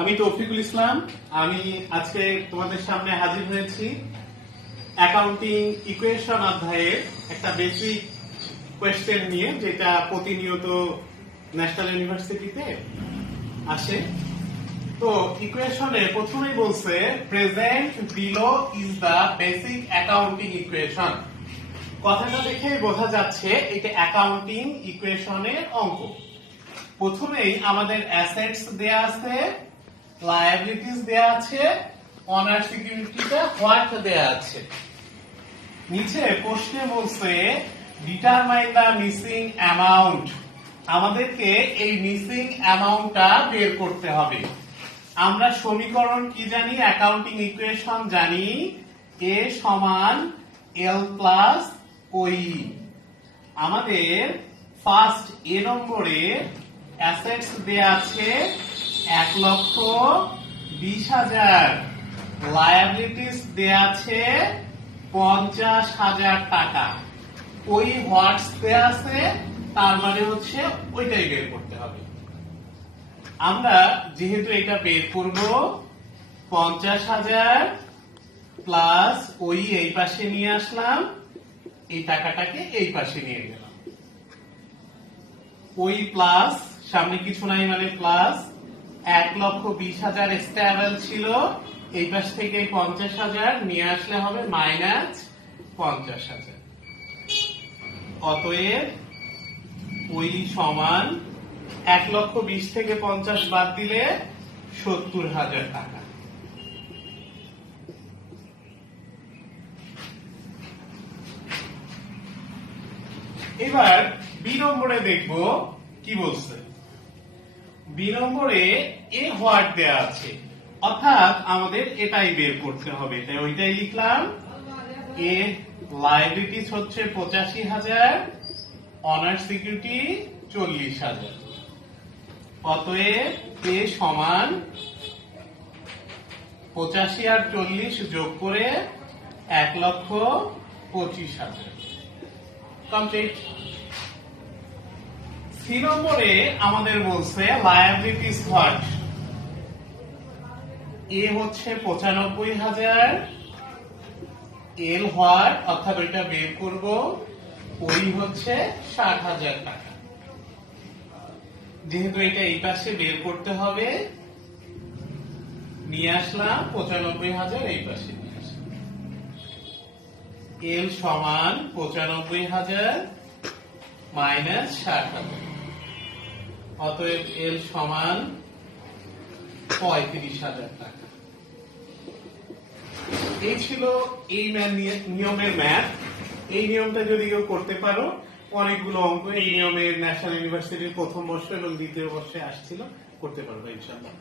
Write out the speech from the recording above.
আমি তৌফিকুল ইসলাম। আমি আজকে তোমাদের সামনে হাজির হয়েছি অ্যাকাউন্টিং ইকুয়েশন অধ্যায়ের একটা বেসিক কোয়েশ্চেন নিয়ে, যেটা প্রতিনিয়ত ন্যাশনাল ইউনিভার্সিটিতে আসে। তো ইকুয়েশনে প্রথমেই বলছে present below is the basic accounting equation. কথাটা দেখেই বোঝা যাচ্ছে এটা অ্যাকাউন্টিং ইকুয়েশনের অঙ্ক। প্রথমেই আমাদের অ্যাসেটস দেয়া আছে, লায়াবিলিটিস দেয়া আছে, অনার সিকিউরিটিটা হোয়াট দেয়া আছে। নিচে প্রশ্নে বলছে ডিটারমাইন দ্য মিসিং অ্যামাউন্ট। আমাদেরকে এই মিসিং অ্যামাউন্টটা বের করতে হবে। আমরা সমীকরণ কি জানি, অ্যাকাউন্টিং ইকুয়েশন জানি, এ সমান এল প্লাস ওই। আমাদের ফার্স্ট এ নম্বরে অ্যাসেটস দেয়া আছে 1,20,000, লায়াবিলিটিস দেয়া আছে 50,000 টাকা। ওই হোয়াটস দেয়া আছে, তার মানে হচ্ছে ওইটাই বের করতে হবে। আমরা যেহেতু এটা বের করব, 50,000 প্লাস ওই এই পাশে নিয়ে আসলাম, এই টাকাটাকে এই পাশে নিয়ে গেলাম। ওই প্লাস সামনে কিছু নাই মানে প্লাস 1,20,000 স্টেবল ছিল, এই পাশ থেকে 50,000 নিয়ে আসলে হবে মাইনাস 50,000। অতএব ওই সমান 1,20,000 থেকে 50 বাদ দিলে 70,000 টাকা। এবার বি নম্বরে দেখব কি বলছে। বি নম্বরে এ হোয়াট দেয়া আছে, অর্থাৎ আমাদের এটাই বের করতে হবে, তাই ওইটাই লিখলাম। এ লায়াবিলিটিস হচ্ছে 85,000, অনার সিকিউরিটি 40,000। অতএব এ সমান 85 আর 40 যোগ করে 1,25,000 কমপ্লিট। সি নম্বরে আমাদের বলছে লায়াবিলিটিস হোয়াট। এ হচ্ছে 95,000, এল হোয়াট অর্থাৎ ওইটা বের করব, ওই হচ্ছে 60,000 টাকা। যেহেতু এটা এই পাশে বের করতে হবে, নিয়ে আসলাম 95,000 এই পাশে নিয়ে আসলাম। এল সমান 95,000 মাইনাস 60,000, অতএব এল সমান 35,000 টাকা। এই ছিল এই নিয়মের ম্যাথ। এই নিয়মটা যদি কেউ করতে পারো, অনেকগুলো অঙ্ক এই নিয়মের ন্যাশনাল ইউনিভার্সিটির প্রথম বর্ষ এবং দ্বিতীয় বর্ষে আসছিল, করতে পারবে ইনশাআল্লাহ।